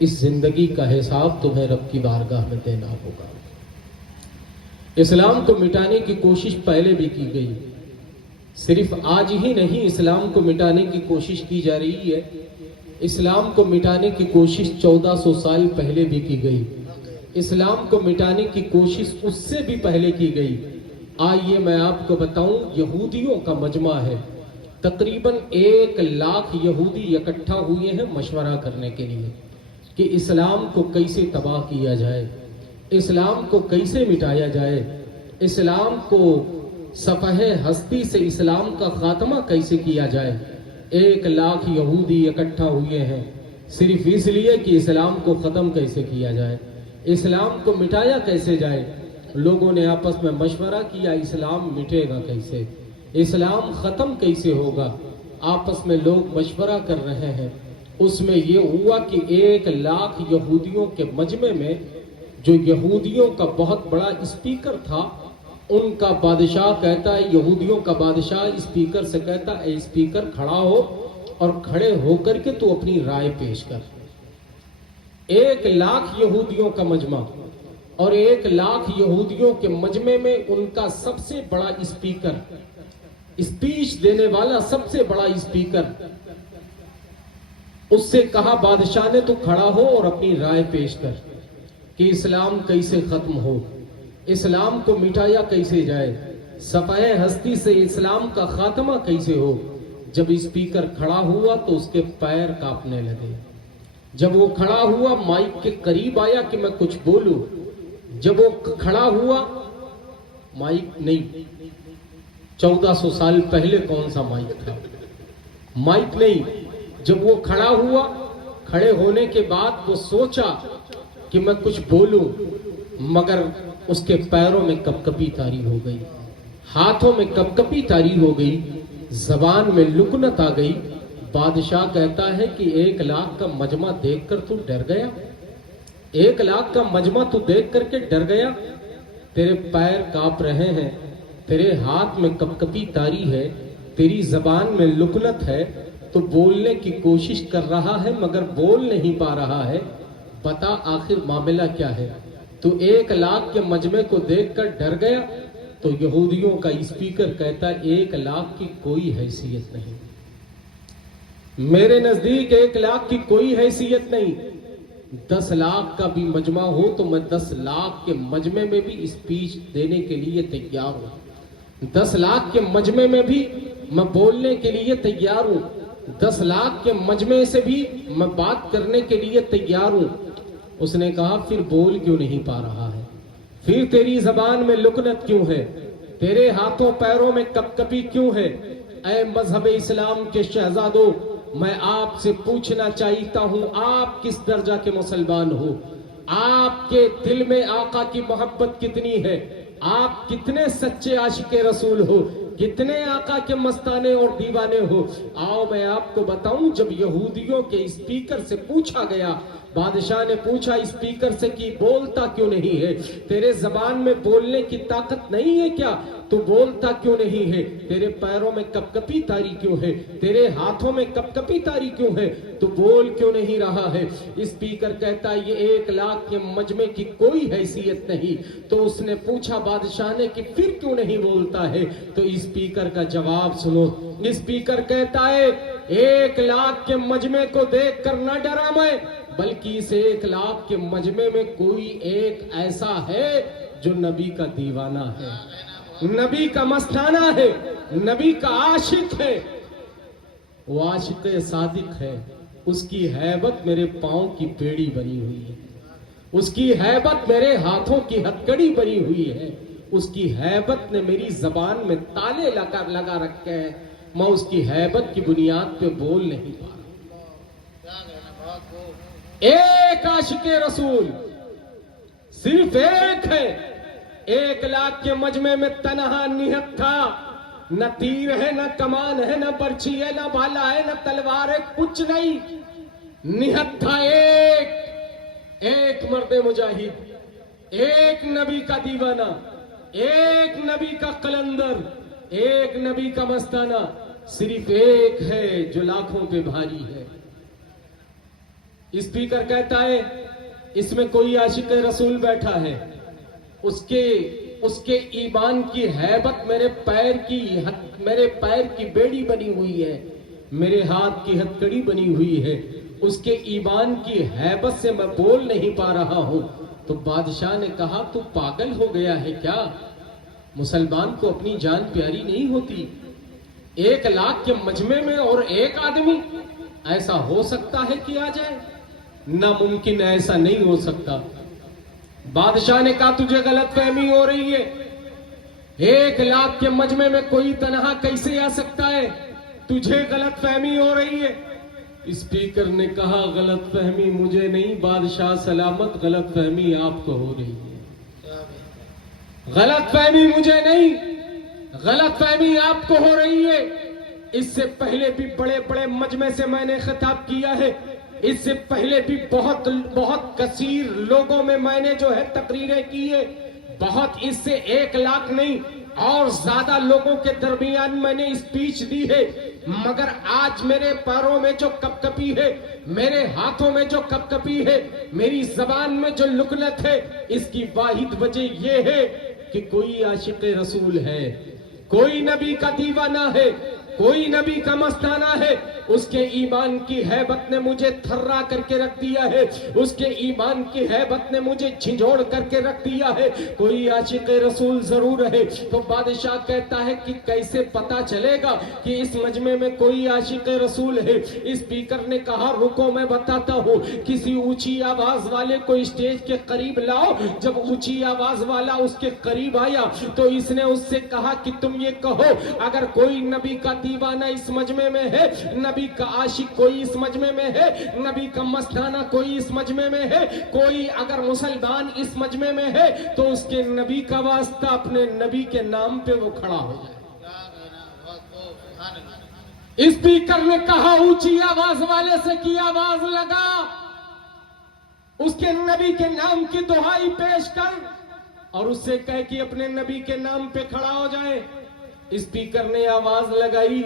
اس زندگی کا حساب تمہیں رب کی بارگاہ میں دینا ہوگا۔ اسلام کو مٹانے کی کوشش پہلے بھی کی گئی، صرف آج ہی نہیں اسلام کو مٹانے کی کوشش کی جا رہی ہے، اسلام کو مٹانے کی کوشش 1400 سال پہلے بھی کی گئی، اسلام کو مٹانے کی کوشش اس سے بھی پہلے کی گئی۔ آئیے میں آپ کو بتاؤں، یہودیوں کا مجمع ہے، تقریباً 1 لاکھ یہودی اکٹھا ہوئے ہیں مشورہ کرنے کے لیے کہ اسلام کو کیسے تباہ کیا جائے، اسلام کو کیسے مٹایا جائے، اسلام کو صفحہ ہستی سے اسلام کا خاتمہ کیسے کیا جائے۔ 1 لاکھ یہودی اکٹھا ہوئے ہیں صرف اس لیے کہ اسلام کو ختم کیسے کیا جائے، اسلام کو مٹایا کیسے جائے۔ لوگوں نے آپس میں مشورہ کیا اسلام مٹے گا کیسے، اسلام ختم کیسے ہوگا، آپس میں لوگ مشورہ کر رہے ہیں۔ اس میں یہ ہوا کہ 1 لاکھ یہودیوں کے مجمع میں جو یہودیوں کا بہت بڑا اسپیکر تھا، ان کا بادشاہ کہتا ہے، یہودیوں کا بادشاہ اسپیکر سے کہتا ہے، اے اسپیکر کھڑا ہو اور کھڑے ہو کر کے تو اپنی رائے پیش کر۔ 1 لاکھ یہودیوں کا مجمع اور 1 لاکھ یہودیوں کے مجمع میں ان کا سب سے بڑا اسپیکر، اسپیچ دینے والا سب سے بڑا اسپیکر، اس سے کہا بادشاہ نے تو کھڑا ہو اور اپنی رائے پیش کر کہ اسلام کیسے ختم ہو، اسلام کو مٹایا کیسے جائے، صفحہ ہستی سے اسلام کا خاتمہ کیسے ہو۔ جب اسپیکر کھڑا ہوا تو اس کے پیر کانپنے لگے، جب وہ کھڑا ہوا مائک کے قریب آیا کہ میں کچھ بولوں، جب وہ کھڑا ہوا مائک نہیں، 1400 سال پہلے کون سا مائک تھا، مائک نہیں۔ جب وہ کھڑا ہوا، کھڑے ہونے کے بعد وہ سوچا کہ میں کچھ بولوں، مگر اس کے پیروں میں کپکپی طاری ہو گئی، ہاتھوں میں کپکپی طاری ہو گئی، زبان میں لکنت آ گئی۔ بادشاہ کہتا ہے کہ 1 لاکھ کا مجمع دیکھ کر تو ڈر گیا، 1 لاکھ کا مجمع تو دیکھ کر کے ڈر گیا، تیرے پیر کانپ رہے ہیں، تیرے ہاتھ میں کپکپی طاری ہے، تیری زبان میں لکنت ہے، تو بولنے کی کوشش کر رہا ہے مگر بول نہیں پا رہا ہے، بتا آخر معاملہ کیا ہے۔ تو 1 لاکھ کے مجمع کو دیکھ کر ڈر گیا۔ تو یہودیوں کا اسپیکر کہتا ہے 1 لاکھ کی کوئی حیثیت نہیں، میرے نزدیک 1 لاکھ کی کوئی حیثیت نہیں، 10 لاکھ کا بھی مجمع ہو تو میں 10 لاکھ کے مجمع میں بھی اسپیچ دینے کے لیے تیار ہوں، 10 لاکھ کے مجمع میں بھی میں بولنے کے لیے تیار ہوں، 10 لاکھ کے مجمع سے بھی میں بات کرنے کے لیے تیار ہوں۔ اس نے کہا پھر بول کیوں نہیں پا رہا ہے، پھر تیری زبان میں لکنت کیوں ہے، تیرے ہاتھوں پیروں میں کپکپی کیوں ہے؟ اے مذہب اسلام کے شہزادوں، میں آپ سے پوچھنا چاہتا ہوں، آپ کس درجہ کے مسلمان ہو؟ آپ کے دل میں آقا کی محبت کتنی ہے؟ آپ کتنے سچے عاشق رسول ہو؟ کتنے آقا کے مستانے اور دیوانے ہو؟ آؤ میں آپ کو بتاؤں، جب یہودیوں کے اسپیکر سے پوچھا گیا، بادشاہ نے پوچھا اسپیکر سے کہ بولتا کیوں نہیں ہے؟ تیرے زبان میں بولنے کی طاقت نہیں ہے کیا؟ تو بولتا کیوں نہیں ہے؟ تیرے پیروں میں کپکپی طاری کیوں ہے؟ تیرے ہاتھوں میں کپکپی طاری کیوں ہے؟ تو بول کیوں نہیں رہا ہے؟ اسپیکر کہتا ہے یہ 1 لاکھ کے مجمع کی کوئی حیثیت نہیں۔ تو اس نے پوچھا بادشاہ نے کہ پھر کیوں نہیں بولتا ہے؟ تو اسپیکر کا جواب سنو، اسپیکر کہتا ہے 1 لاکھ کے مجمع کو دیکھ کر نہ ڈرا میں، بلکہ اس 1 لاکھ کے مجمع میں کوئی ایک ایسا ہے جو نبی کا دیوانہ ہے، نبی کا مستانہ ہے، نبی کا عاشق ہے، وہ عاشق صادق ہے، اس کی ہیبت میرے پاؤں کی بیڑی بنی ہوئی ہے، اس کی ہیبت میرے ہاتھوں کی ہتھکڑی بنی ہوئی ہے، اس کی ہیبت نے میری زبان میں تالے لگا رکھے ہیں، میں اس کی ہیبت کی بنیاد پہ بول نہیں پا رہا۔ ایک عاشق رسول، صرف ایک ہے، 1 لاکھ کے مجمع میں تنہا نہت تھا، نہ تیر ہے، نہ کمان ہے، نہ برچھی ہے، نہ بھالا ہے، نہ تلوار ہے، کچھ نہیں، نہت تھا ایک مرد مجاہد، ایک نبی کا دیوانہ، ایک نبی کا قلندر، ایک نبی کا مستانہ، صرف ایک ہے جو لاکھوں پہ بھاری ہے۔ स्पीकर कहता है इसमें कोई आशिक रसूल बैठा है, उसके ईमान की हैबत मेरे पैर की बेड़ी बनी हुई है, मेरे हाथ की हथकड़ी बनी हुई है, उसके ईमान की हैबत से मैं बोल नहीं पा रहा हूं। तो बादशाह ने कहा तू पागल हो गया है क्या? मुसलमान को अपनी जान प्यारी नहीं होती? 1 लाख के मजमे में और एक आदमी, ऐसा हो सकता है कि आ जाए? नामुमकिन, ऐसा नहीं हो सकता। बादशाह ने कहा तुझे गलतफहमी हो रही है, 1 लाख के मजमे में कोई तनहा कैसे आ सकता है? तुझे गलतफहमी हो रही है। स्पीकर ने कहा गलतफहमी मुझे नहीं बादशाह सलामत, गलतफहमी आपको हो रही है। गलतफहमी मुझे नहीं, गलतफहमी आपको हो रही है। इससे पहले भी बड़े बड़े मजमे से मैंने खिताब किया है, इससे पहले भी बहुत कसीर लोगों में मैंने जो है तकरीरें की है, बहुत, इससे 1 लाख नहीं और ज्यादा लोगों के दरमियान मैंने स्पीच दी है। मगर आज मेरे पैरों में जो कपकपी है, मेरे हाथों में जो कपकपी है, मेरी जबान में जो लुकनत है, इसकी वाहिद वजह यह है कि कोई आशिक रसूल है, कोई नबी का दीवाना है, कोई नबी का मस्ताना है। उसके ईमान की हैबत ने मुझे थर्रा करके रख दिया है, उसके ईमान की हैबत ने मुझे झिंझोड़ करके रख दिया है। कोई आशिक रसूल जरूर है। तो बादशाह कहता है कि कैसे पता चलेगा कि इस मजमे में कोई आशिक रसूल है? स्पीकर ने कहा रुको मैं बताता हूँ। किसी ऊंची आवाज वाले को स्टेज के करीब लाओ। जब ऊंची आवाज वाला उसके करीब आया तो इसने उससे कहा कि तुम ये कहो, अगर कोई नबी का दीवाना इस मजमे में है, नबी का आशिक कोई इस मजमे में है, नबी का मस्ताना कोई इस मजमे में है, कोई अगर मुसलमान इस मजमे में है, तो उसके नबी का वास्ता अपने नबी के नाम पे वो खड़ा हो जाए। स्पीकर ने कहा ऊंची आवाज वाले से की आवाज लगा, उसके नबी के नाम की दुहाई पेश कर और उससे कह कि अपने नबी के नाम पे खड़ा हो जाए। स्पीकर ने आवाज लगाई,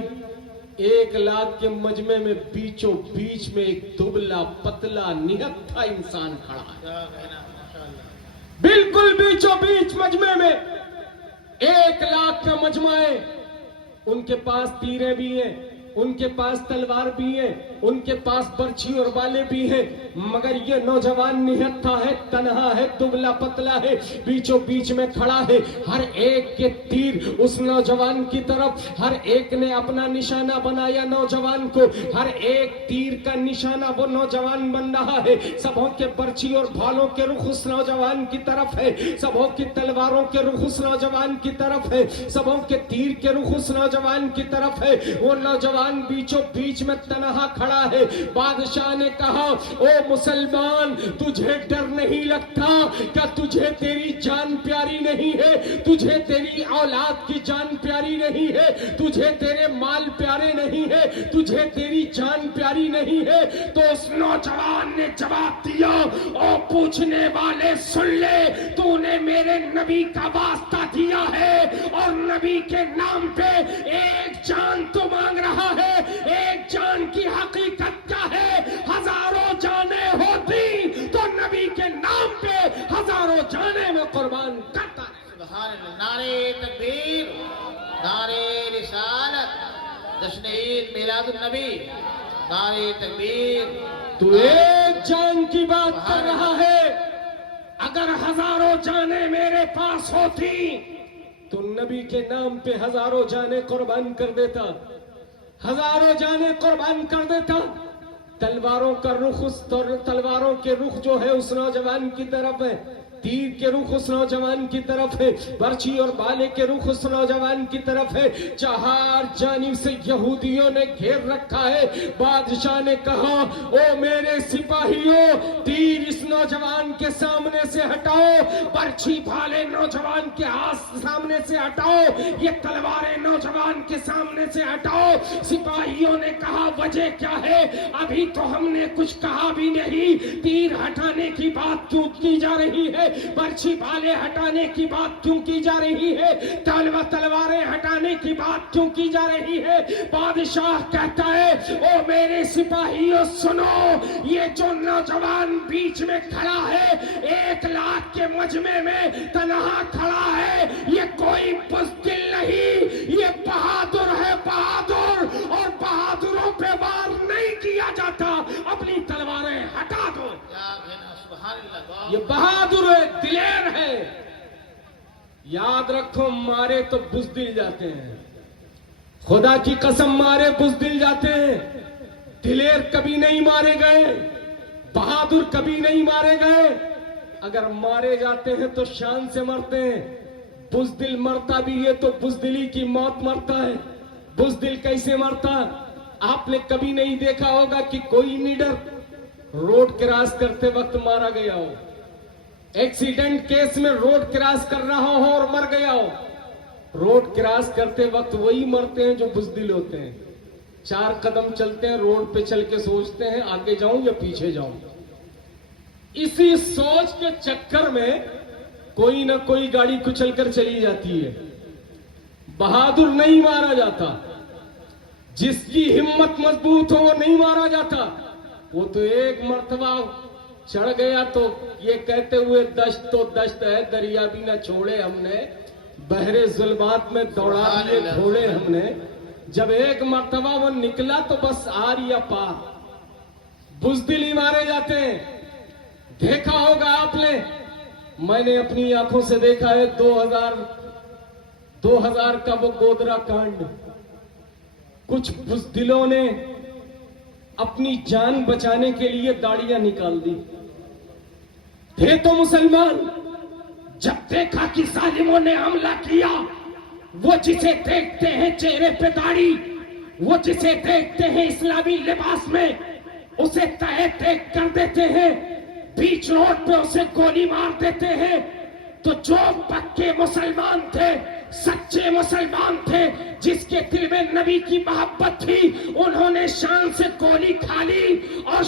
1 लाख के मजमे में बीचों बीच में एक दुबला पतला निहत्था इंसान खड़ा है, बिल्कुल बीचों बीच मजमे में। 1 लाख का मजमा है, उनके पास तीरें भी हैं, उनके पास तलवार भी है, उनके पास बर्छी और बाले भी है, मगर ये नौजवान निहत्था है, तन्हा है, दुबला पतला है, बीचों बीच में खड़ा है। हर एक के तीर उस नौजवान की तरफ, हर एक ने अपना निशाना बनाया नौजवान को, हर एक तीर का निशाना वो नौजवान बन रहा है। सबों के बर्छी और भालों के रुख उस नौजवान की तरफ है, सबों की तलवारों के रुख उस नौजवान की तरफ है, सबों के तीर के रुख उस नौजवान की तरफ है। वो नौजवान बीचों बीच में तन्हा खड़ा है। बादशाह ने कहा ओ मुसलमान, तुझे डर नहीं लगता? क्या तुझे तेरी जान प्यारी नहीं है? तुझे तेरी औलाद की जान प्यारी नहीं है? तुझे तेरे माल प्यारे नहीं है? तुझे तेरी जान प्यारी नहीं है? तो उस नौजवान ने जवाब दिया, ओ पूछने वाले सुन ले, तूने मेरे नबी का वास्ता दिया है और नबी के नाम पे एक जान तो मांग रहा है। एक जान की हकीकत क्या है? हजारों जाने होती तो नबी के नाम पे हजारों जाने में कुर्बान करता है। सुभान अल्लाह। नारे तकबीर, नारे रिसालत, जश्न ईद मिलादुन नबी, नारे तकबीर। तू एक जान की बात कर रहा है, अगर हजारों जाने मेरे पास होती तो नबी के नाम पे हजारों जाने कुर्बान कर देता, हजारों जाने कुर्बान कर देता। तलवारों का रुख उस तलवारों के रुख जो है उस नौजवान की तरफ है, तीर के रुख उस नौजवान की तरफ है, बर्छी और बाले के रुख उस नौजवान की तरफ है। चार जानिब से यहूदियों ने घेर रखा है। बादशाह ने कहा ओ मेरे सिपाहियों, तीर इस नौजवान के सामने से हटाओ, बर्छी भाले नौजवान के हाथ सामने से हटाओ, ये तलवारें नौजवान के सामने से हटाओ। सिपाहियों ने कहा वजह क्या है? अभी तो हमने कुछ कहा भी नहीं, तीर हटाने की बात क्यों की जा रही है? बर्छी भाले हटाने की बात क्यों की जा रही है? तलवारें हटाने की बात क्यों की जा रही है? बादशाह कहता है ओ मेरे सिपाहियों सुनो, ये जो नौजवान बीच में खड़ा है 1 लाख के मजमे में तनहा खड़ा है, ये कोई बुज़दिल नहीं, ये बहादुर है, बहादुर। और बहादुरों पे वार नहीं किया जाता, अपनी तलवारें हटा दो। ये बहादुर है, दिलेर है। याद रखो, मारे तो बुज़दिल जाते हैं, खुदा की कसम मारे बुज़दिल जाते हैं, दिलेर कभी नहीं मारे गए, बहादुर कभी नहीं मारे गए। अगर मारे जाते हैं तो शान से मरते हैं, बुज़दिल मरता भी है तो बुज़दिली की मौत मरता है। बुज़दिल कैसे मरता? आपने कभी नहीं देखा होगा कि कोई निडर रोड क्रॉस करते वक्त मारा गया हो, एक्सीडेंट केस में रोड क्रॉस कर रहा हो और मर गया हो। रोड क्रॉस करते वक्त वही मरते हैं जो बुज़दिल होते हैं। 4 कदम चलते हैं, रोड पे चल के सोचते हैं आगे जाऊं या पीछे जाऊं। इसी सोच के चक्कर में कोई ना कोई गाड़ी कुचल कर चली जाती है। बहादुर नहीं मारा जाता, जिसकी हिम्मत मजबूत हो वो नहीं मारा जाता। वो तो एक मर्तबा चढ़ गया तो ये कहते हुए दश्त तो दश्त है, दरिया भी ना छोड़े हमने, बहरे जुल्मात में दौड़ा दिए घोड़े हमने। जब एक मर्तबा वो निकला तो बस आर या पार, बुज़दिल ही मारे जाते हैं। देखा होगा आपने, मैंने अपनी आंखों से देखा है 2000 का वो गोधरा कांड। कुछ बुज़दिलों ने अपनी जान बचाने के लिए दाढ़ियां निकाल दी। थे तो मुसलमान, जब देखा कि जालिमों ने हमला किया, वो जिसे देखते हैं चेहरे पे दाढ़ी, वो जिसे देखते हैं इस्लामी लिबास में, उसे तहे देख कर देते हैं, बीच रोड पे उसे गोली मार देते हैं। तो जो पक्के मुसलमान थे, सच्चे मुसलमान थे, जिसके दिल में नबी की मोहब्बत थी, उन्होंने शान से गोली खा ली और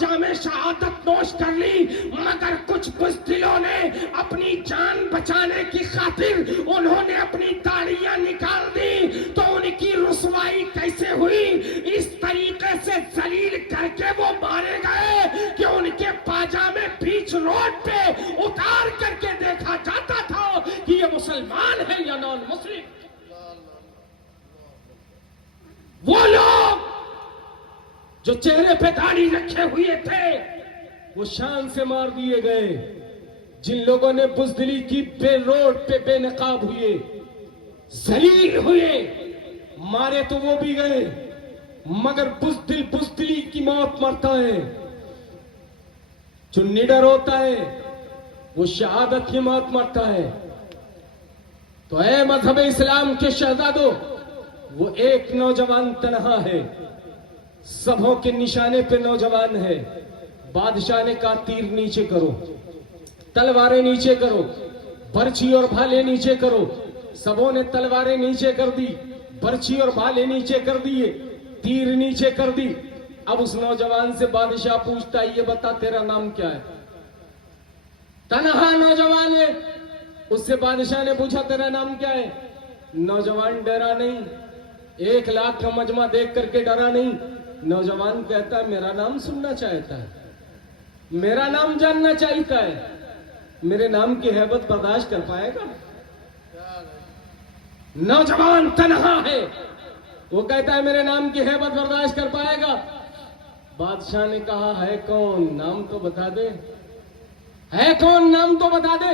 जामे शहादत नोश कर ली। मगर कुछ बुज़दिलों ने अपनी जान बचाने की खातिर उन्होंने अपनी दाढ़ियां निकाल दी। तो उनकी रुसवाई कैसे हुई? इस तरीके से जलील करके वो मारे गए कि उनके पाजामे बीच रोड पे उतार करके देखा जाता था कि ये मुसलमान है या नॉन मुस्लिम। वो लोग जो चेहरे पे दाढ़ी रखे हुए थे वो शान से मार दिए गए। जिन लोगों ने बुज़दिली की रोड पे बेनकाब हुए, जलील हुए, मारे तो वो भी गए, मगर बुज़दिली की मौत मरता है। जो निडर होता है वो शहादत की मौत मरता है। तो ऐ मजहब इस्लाम के शहजादों, वो एक नौजवान तन्हा है, सबों के निशाने पे नौजवान है। बादशाह ने कहा तीर नीचे करो, तलवारें नीचे करो, बर्छी और भाले नीचे करो। सबों ने तलवारें नीचे कर दी, बर्छी और भाले नीचे कर दिए, तीर नीचे कर दी। अब उस नौजवान से बादशाह पूछता है ये बता तेरा नाम क्या है? तन्हा नौजवान है। उससे बादशाह ने पूछा तेरा नाम क्या है? नौजवान डरा नहीं, 1 लाख का मजमा देख करके डरा नहीं। नौजवान कहता है मेरा नाम सुनना चाहता है, मेरा नाम जानना चाहता है, मेरे नाम की हैबत बर्दाश्त कर पाएगा? नौजवान तन्हा है, वो कहता है मेरे नाम की हैबत बर्दाश्त कर पाएगा? बादशाह ने कहा है कौन, नाम तो बता दे, है कौन, नाम तो बता दे।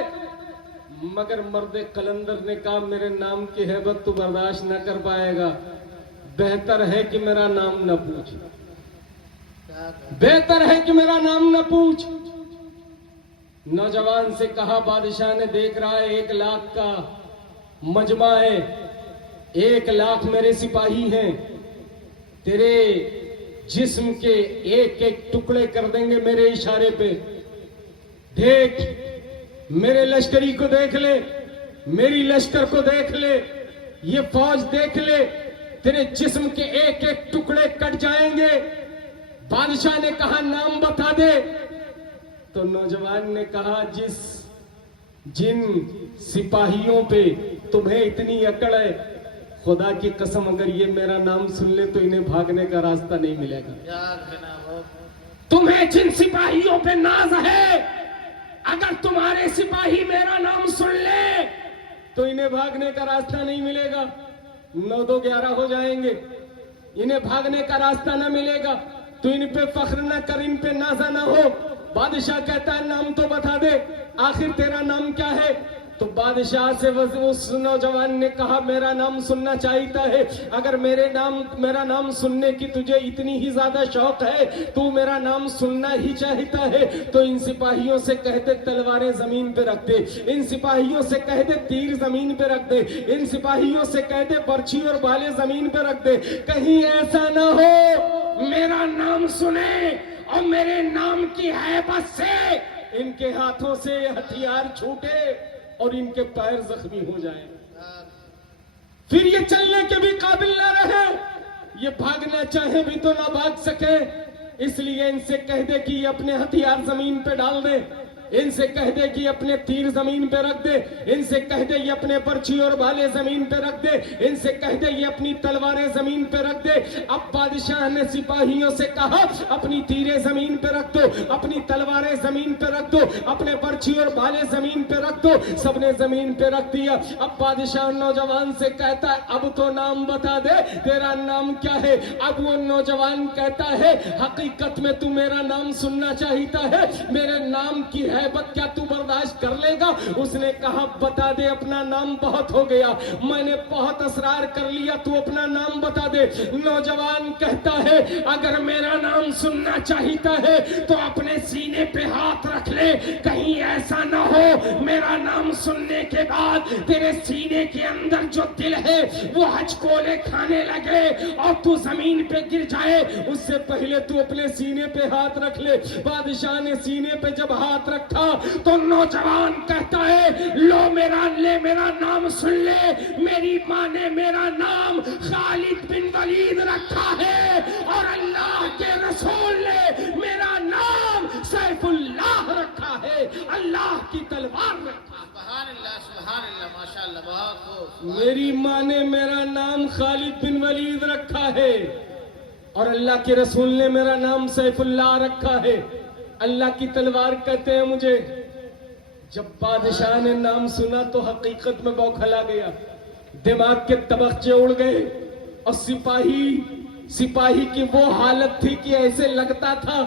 मगर मर्दे कलंदर ने कहा मेरे नाम की हैबत तो बर्दाश्त न कर पाएगा, बेहतर है कि मेरा नाम न पूछ, बेहतर है कि मेरा नाम न पूछ। नौजवान से कहा, बादशाह ने देख रहा है 1 लाख का मजमा है, 1 लाख मेरे सिपाही हैं, तेरे जिस्म के एक एक टुकड़े कर देंगे मेरे इशारे पे। دیکھ میرے لشکری کو دیکھ لے، میری لشکر کو دیکھ لے، یہ فوج دیکھ لے، تیرے جسم کے ایک ایک ٹکڑے کٹ جائیں گے۔ بادشاہ نے کہا نام بتا دے، تو نوجوان نے کہا جن سپاہیوں پہ تمہیں اتنی اکڑ ہے، خدا کی قسم اگر یہ میرا نام سن لے تو انہیں بھاگنے کا راستہ نہیں ملے گا۔ یاد رکھنا ہو تمہیں جن سپاہیوں پہ ناز ہے، اگر تمہارے سپاہی میرا نام سن لے تو انہیں بھاگنے کا راستہ نہیں ملے گا۔ 9 2 11 ہو جائیں گے، انہیں بھاگنے کا راستہ نہ ملے گا۔ تو ان پہ فخر نہ کر، ان پہ نازا نہ ہو۔ بادشاہ کہتا ہے نام تو بتا دے، آخر تیرا نام کیا ہے؟ تو بادشاہ سے اس نوجوان نے کہا میرا نام سننا چاہتا ہے، اگر میرا نام سننے کی تجھے اتنی ہی زیادہ شوق ہے، تو میرا نام سننا ہی چاہتا ہے، تو ان سپاہیوں سے کہہ دے تلواریں زمین پہ رکھ دے، ان سپاہیوں سے کہہ دے تیر زمین پہ رکھ دے، ان سپاہیوں سے کہہ دے برچھی اور بالے زمین پہ رکھ دے، کہیں ایسا نہ ہو میرا نام سنے اور میرے نام کی ہیبت سے ان کے ہاتھوں سے ہتھیار چھوٹے اور ان کے پیر زخمی ہو جائیں، پھر یہ چلنے کے بھی قابل نہ رہے، یہ بھاگنا چاہے بھی تو نہ بھاگ سکے۔ اس لیے ان سے کہہ دے کہ یہ اپنے ہتھیار زمین پہ ڈال دے، ان سے کہہ دے کہ اپنے تیر زمین پہ رکھ دے، ان سے کہہ دے یہ اپنے برچھی اور بھالے زمین پہ رکھ دے، ان سے کہہ دے یہ اپنی تلواریں زمین پہ رکھ دے۔ اب بادشاہ نے سپاہیوں سے کہا اپنی تیریں زمین پہ رکھ دو، اپنی تلواریں زمین پہ رکھ دو، اپنے برچھی اور بھالے زمین پہ رکھ دو۔ سب نے زمین پہ رکھ دیا۔ اب بادشاہ نوجوان سے کہتا ہے اب تو نام بتا دے، تیرا نام کیا ہے؟ اب وہ نوجوان کہتا ہے حقیقت میں تو میرا نام سننا چاہتا ہے، میرے نام کی ہیبت کیا تو برداشت کر لے گا؟ اس نے کہا بتا دے، اپنا نام بہت ہو گیا، میں نے بہت اصرار کر لیا، تو اپنا نام بتا دے۔ نوجوان کہتا ہے اگر میرا نام سننا چاہتا ہے تو اپنے سینے پہ ہاتھ رکھ لے، کہیں ایسا نہ ہو میرا نام سننے کے بعد تیرے سینے کے اندر جو دل ہے وہ ہچکولے کھانے لگے اور تو زمین پہ گر جائے، اس سے پہلے تو اپنے سینے پہ ہاتھ رکھ لے۔ بادشاہ نے سینے پہ جب ہاتھ رکھا تو نوجوان کہتا ہے میرا نام سن لے، میری ماں نے میرا نام خالد بن ولید رکھا ہے اور اللہ کے رسول نے میرا نام سیف اللہ رکھا ہے، اللہ کی تلوار رکھا ہے۔ سبحان اللہ ماشاءاللہ، بہت خوب۔ میری ماں نے میرا نام خالد بن ولید رکھا ہے اور اللہ کے رسول نے میرا نام سیف اللہ رکھا ہے، اللہ کی تلوار کہتے ہیں مجھے۔ جب بادشاہ نے نام سنا تو حقیقت میں بوکھلا گیا، دماغ کے تبخچے اڑ گئے، اور سپاہی کی وہ حالت تھی کہ ایسے لگتا تھا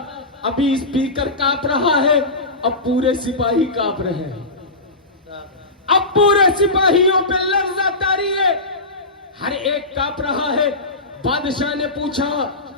ابھی اسپیکر کانپ رہا ہے، اب پورے سپاہی کانپ رہے ہیں، اب پورے سپاہیوں پہ لرزہ طاری ہے، ہر ایک کانپ رہا ہے۔ بادشاہ نے پوچھا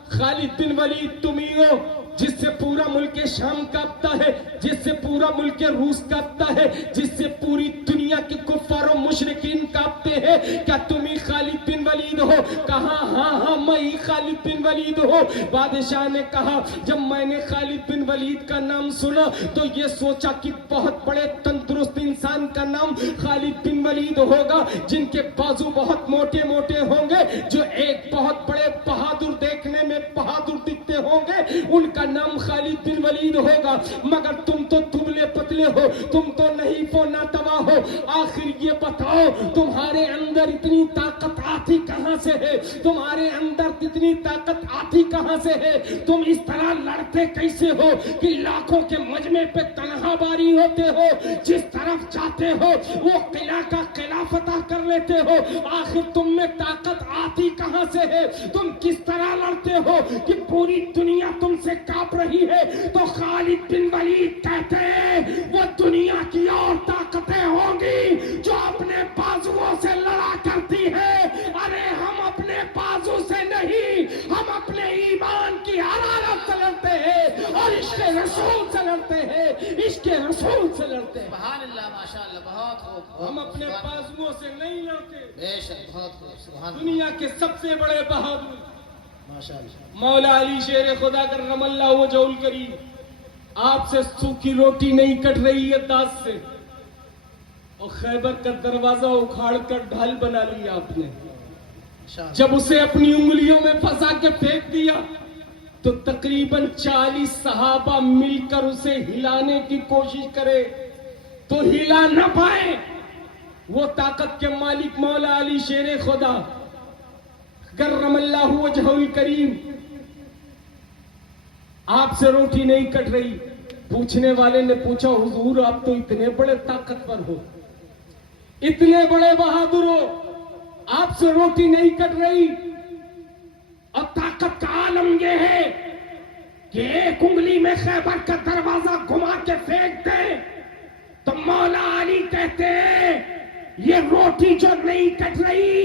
خالد بن ولید تم ہی ہو جس سے پورا ملک شام کانپتا ہے، جس سے پورا ملک روس کانپتا ہے، جس سے پوری دنیا کے کفار و مشرکین کانپتے ہیں، کیا تم ہی خالد بن ولید ہو؟ کہا ہاں میں ہی خالد بن ولید ہوں۔ بادشاہ نے کہا جب میں نے خالد بن ولید کا نام سنا تو یہ سوچا کہ بہت بڑے تندرست انسان کا نام خالد بن ولید ہوگا، جن کے بازو بہت موٹے موٹے ہوں گے، جو ایک بہت بڑے بہادر دیکھنے میں بہادر دکھتے ہوں گے، ان کا نام خالد بن ولید ہوگا، مگر تم تو دبلے پتلے ہو، تم تو نحیف و ناتوا ہو، آخر یہ بتاؤ تمہارے اندر اتنی طاقت آتی کہاں سے ہے؟ تمہارے اندر اتنی طاقت آتی کہاں سے ہے؟ تم اس طرح لڑتے کیسے ہو کہ لاکھوں کے مجمع پہ تنہا باری ہوتے ہو، جس طرف چاہتے ہو وہ قلعہ کا قلعہ فتح کر لیتے ہو، آخر تم میں طاقت آتی کہاں سے ہے؟ تم کس طرح لڑتے ہو کہ پوری دنیا تم سے کانپ رہی ہے؟ تو خالد بن ولید کہتے ہیں وہ دنیا کی اور طاقتیں ہوں گی جو اپنے بازوؤں سے لڑا کرتی ہے، ارے ہم اپنے بازو سے نہیں، ہم اپنے ایمان کی حرارت سے لڑتے ہیں اور عشق رسول سے لڑتے ہیں، عشق رسول سے لڑتے ہیں۔ سبحان اللہ ماشاءاللہ، بہت خوب۔ ہم اپنے بازوؤں سے نہیں لڑتے۔ بے شک بہت خوب، سبحان اللہ دنیا کے سب سے بڑے بہادر ماشاءاللہ۔ مولا علی شیر خدا کرم اللہ وجہہ الکریم آپ سے सूखी रोटी नहीं कट रही है दांत से, और खैबर का दरवाजा उखाड़ कर ढाल बना लिया आपने। इंशाअल्लाह। जब उसे अपनी उंगलियों में फंसा के फेंक दिया तो तकरीबन 40 सहाबा मिलकर उसे हिलाने की कोशिश करे तो हिला न पाए। वो ताकत के मालिक मौला अली शेर खुदा कर्रमल्लाहु वजहुल करीम, आपसे रोटी नहीं कट रही। पूछने वाले ने पूछा, हुजूर आप तो इतने बड़े ताकतवर हो, इतने बड़े बहादुर हो, आपसे रोटी नहीं कट रही। और ताकत का आलम यह है कि एक उंगली में खैबर का दरवाजा घुमा के फेंक दे तो मौला अली कहते हैं ये रोटी जो नहीं कट रही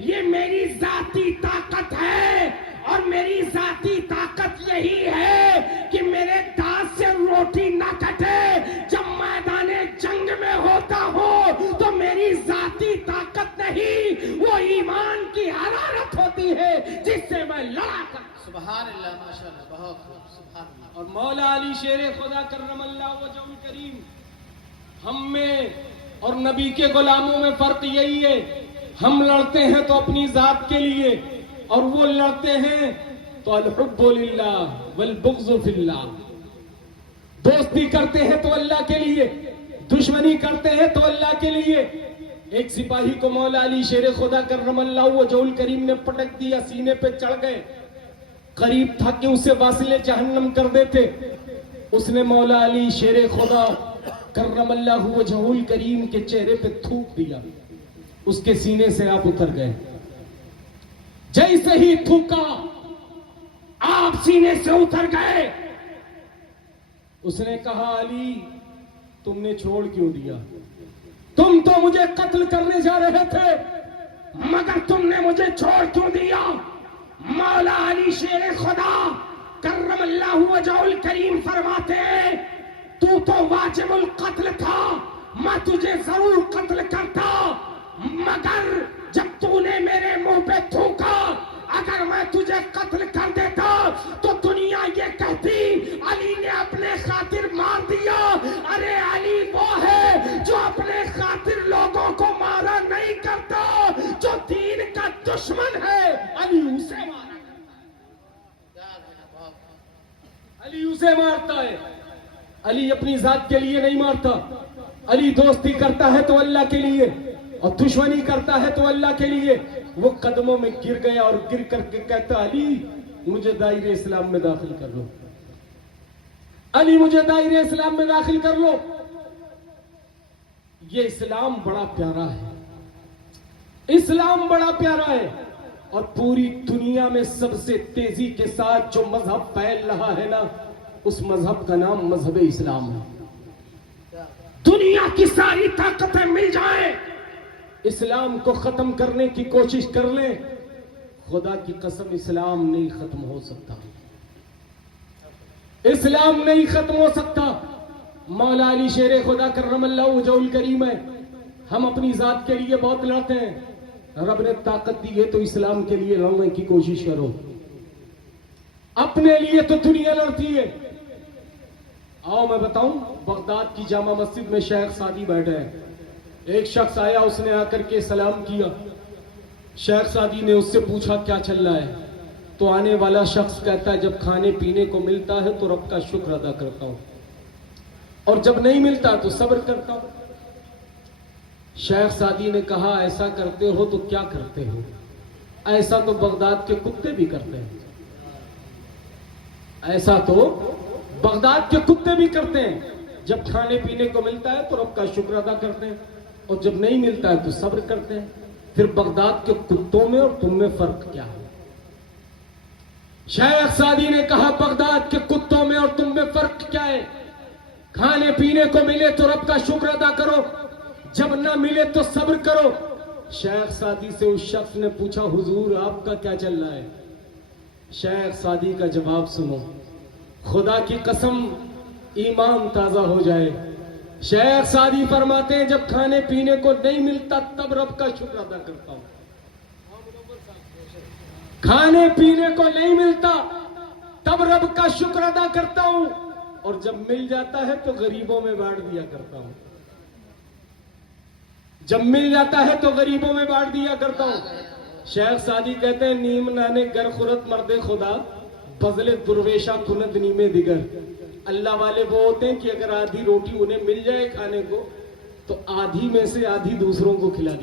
ये मेरी जाती ताकत है, और मेरी जाती ताकत यही है कि मेरे दांत से रोटी ना कटे। जब मैदाने जंग में होता हो तो मेरी जाती ताकत नहीं, वो ईमान की हरारत होती है जिससे मैं लड़ा कर। सुभान अल्लाह, माशाअल्लाह, बहुत खूब, सुभान अल्लाह। और मौला अली शेर खुदा कर्रमल्लाहु वजहुल करीम, हम में और नबी के गुलामों में फर्क यही है, हम लड़ते हैं तो अपनी जात के लिए, और वो लड़ते हैं तो अल-हुब्बु लिल्लाह वल बुग़्ज़ु फिल्लाह। दोस्ती करते हैं तो अल्लाह के लिए, दुश्मनी करते हैं तो अल्लाह के लिए। एक सिपाही को मौला अली शेर खुदा कर्रमल्लाहु वजहुल करीम ने पटक दिया, सीने पे चढ़ गए, करीब था कि उसे वासिले जहन्नम कर देते। उसने मौला अली शेर खुदा कर्रमल्लाहु वजहुल करीम के चेहरे पे थूक दिया, उसके सीने से आप उतर गए। जैसे ही थूका आप सीने से उतर गए। उसने कहा, अली तुमने छोड़ क्यों दिया? तुम तो मुझे कत्ल करने जा रहे थे, मगर तुमने मुझे छोड़ क्यों दिया? मौला अली शेर खुदा कर्रमल्लाहु वजहुल करीम फरमाते हैं, तू तो वाजिबुल कत्ल था, मैं तुझे जरूर कत्ल करता, मगर जब तूने मेरे मुंह पे थूका, अगर मैं तुझे कत्ल कर देता तो दुनिया ये कहती अली ने अपने खातिर मार दिया। अरे अली वो है जो अपने खातिर लोगों को मारा नहीं करता, जो दीन का दुश्मन है अली उसे मारा करता है, अली उसे मारता है। अली अपनी जात के लिए नहीं मारता, अली दोस्ती करता है तो अल्लाह के लिए, और दुश्मनी करता है तो अल्लाह के लिए। वो कदमों में गिर गया और गिर करके कहता, अली मुझे दायरे इस्लाम में दाखिल कर लो, अली मुझे दायरे इस्लाम में दाखिल कर लो। ये इस्लाम बड़ा प्यारा है, इस्लाम बड़ा प्यारा है, और पूरी दुनिया में सबसे तेजी के साथ जो मजहब फैल रहा है ना, उस मजहब का नाम मजहब इस्लाम है। दुनिया की सारी ताकतें मिल जाएं, इस्लाम को खत्म करने की कोशिश कर लें, खुदा की कसम इस्लाम नहीं खत्म हो सकता, इस्लाम नहीं खत्म हो सकता। मौला अली शेर खुदा कर्रमल्लाहु वजहुल करीम है, हम अपनी जात के लिए बहुत लड़ते हैं, रब ने ताकत दी है तो इस्लाम के लिए लड़ने की कोशिश करो। अपने लिए तो दुनिया लड़ती है। आओ मैं बताऊं, बगदाद की जामा मस्जिद में शेख सादी बैठे हैं, एक शख्स आया, उसने आकर के सलाम किया। शेख सादी ने उससे पूछा क्या चल रहा है, तो आने वाला शख्स कहता है जब खाने पीने को मिलता है तो रब का शुक्र अदा करता हूं, और जब नहीं मिलता तो सब्र करता हूं। शेख सादी ने कहा, ऐसा करते हो तो क्या करते हो? ऐसा तो बगदाद के कुत्ते भी करते हैं, ऐसा तो बगदाद के कुत्ते भी करते हैं। जब खाने पीने को मिलता है तो रब का शुक्र अदा करते हैं, और जब नहीं मिलता है तो सब्र करते हैं। फिर बगदाद के कुत्तों में और तुम में फर्क क्या है? शेख सादी ने कहा, बगदाद के कुत्तों में और तुम में फर्क क्या है? खाने पीने को मिले तो रब का शुक्र अदा करो, जब ना मिले तो सब्र करो। शेख सादी से उस शख्स ने पूछा, हुजूर आपका क्या चल रहा है? शेख सादी का जवाब सुनो, खुदा की कसम ईमान ताजा हो जाए। शेख सादी फरमाते हैं, जब खाने पीने को नहीं मिलता तब रब का शुक्र अदा करता हूं, खाने पीने को नहीं मिलता तब रब का शुक्र अदा करता हूं। اور جب مل جاتا ہے تو غریبوں میں بانٹ دیا کرتا ہوں. جب مل جاتا ہے تو غریبوں میں بانٹ دیا کرتا ہوں. شیخ سعدی کہتے ہیں نیم نانے گر خورت مرد خدا بزل درویشہ کند نیمے دیگر. اللہ والے وہ ہوتے ہیں کہ اگر آدھی روٹی انہیں مل جائے کھانے کو تو آدھی میں سے آدھی دوسروں کو کھلا دی.